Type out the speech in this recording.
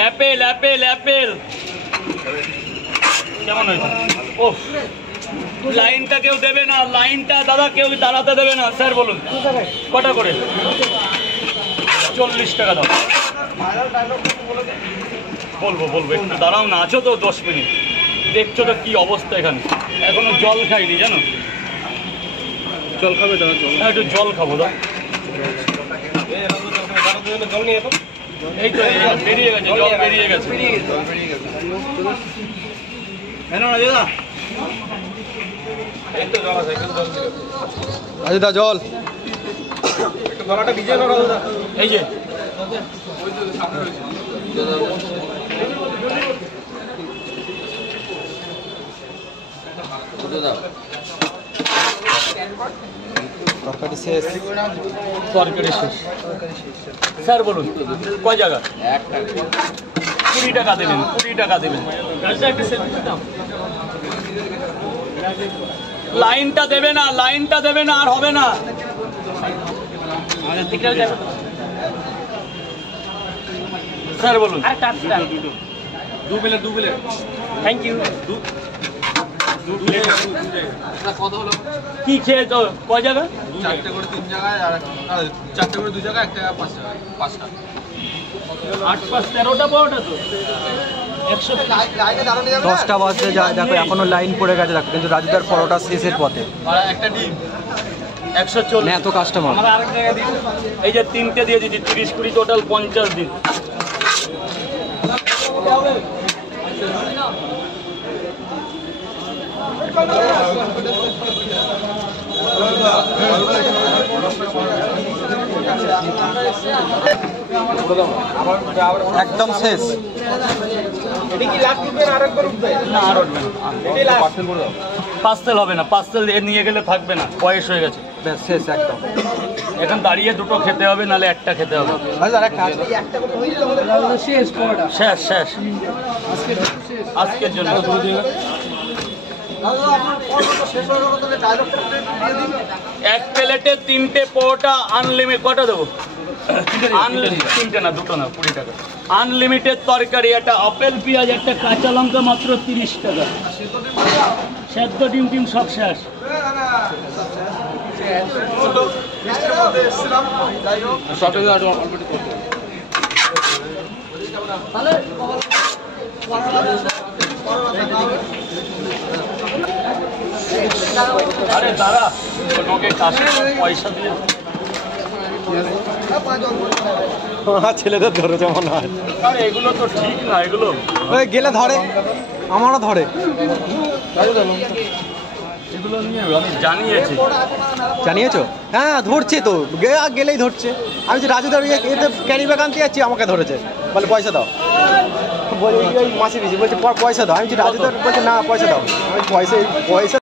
Apple Apple Apple কেমন হয়েছে? ও লাইনটা কেউ দেবে না, লাইনটা দাদা কেউ দাঁড়াতে দেবে না। স্যার বলুন কটা করে? 40 টাকা দাও। বলবো একটু দাঁড়াও না, আছো তো 10 মিনিট। দেখছো তো কি অবস্থা এখানে, এখনো জল খাইনি জানো। জল খাবে দাদা? হ্যাঁ একটু জল খাবো দাদা। জল নিয়ে এখন এই তো বেরিয়ে গেছে, জল বেরিয়ে গেছে। দাদা জল একটু গলাটা ভিজিয়ে নাও দাদা। এই যে তরকারি শেষ। তরকারি শেষ। স্যার বলুন কয় জায়গা? 20 টাকা দেবেন, 20 টাকা দেবেন। লাইনটা দেবে না, লাইনটা দেবে না, আর হবে না। স্যার বলুন। দু প্লেট থ্যাংক ইউ। কি খেয়েছো? কয় জায়গা? 4টে করে 3 জায়গায়, আর 4টে করে 2 জায়গায়, 1 টাকা 5 টাকা, 5টা। 8 5 13টা পরোটা তো 10টা বাজতে যায়, দেখো এখনো লাইন পড়ে গেছে দেখো, কিন্তু রাজুদার পরোটা শেষের পথে। একটা ডিম 140। এত কাস্টমার। এই যে 3টে দিয়ে দিচ্ছি, 30 20 টোটাল 50 দিন। একদম শেষ। পার্সেল হবে না, পার্সেল নিয়ে গেলে থাকবে না, বয়স হয়ে গেছে। ব্যাস শেষ একদম। এখন দাঁড়িয়ে দুটো খেতে হবে, নাহলে একটা খেতে হবে। শেষ শেষ আজকের জন্য। এক প্লেটে 3টে পরোটা আনলিমিটেড। কটা দেবো? 3টে না, 2টো না, 20 টাকা। আনলিমিটেড তরকারি, একটা আপেল পেঁয়াজ, একটা কাঁচা লঙ্কা, মাত্র 30 টাকা। সেদ্ধ ডিম টিম সব শেষ। আরে দাঁড়া, লোকে কাছে পয়সা দিয়ে ছেলেদের ধরেছে মনে হয়। আরে এগুলো তো ঠিক না, এগুলো ওই গেলে ধরে, আমারও ধরে। এগুলো নিয়ে আমি জানিয়েছি। জানিয়েছো? হ্যাঁ ধরছে তো, গেলেই ধরছে। আমি যে রাজুদার এতে ক্যারি ব্যাগ আনতে যাচ্ছি, আমাকে ধরেছে, বলে পয়সা দাও। বলে ওই মাসি দিয়েছি, বলছে পয়সা দাও। আমি যে রাজুদার, বলছে না পয়সা দাও। আমি পয়সা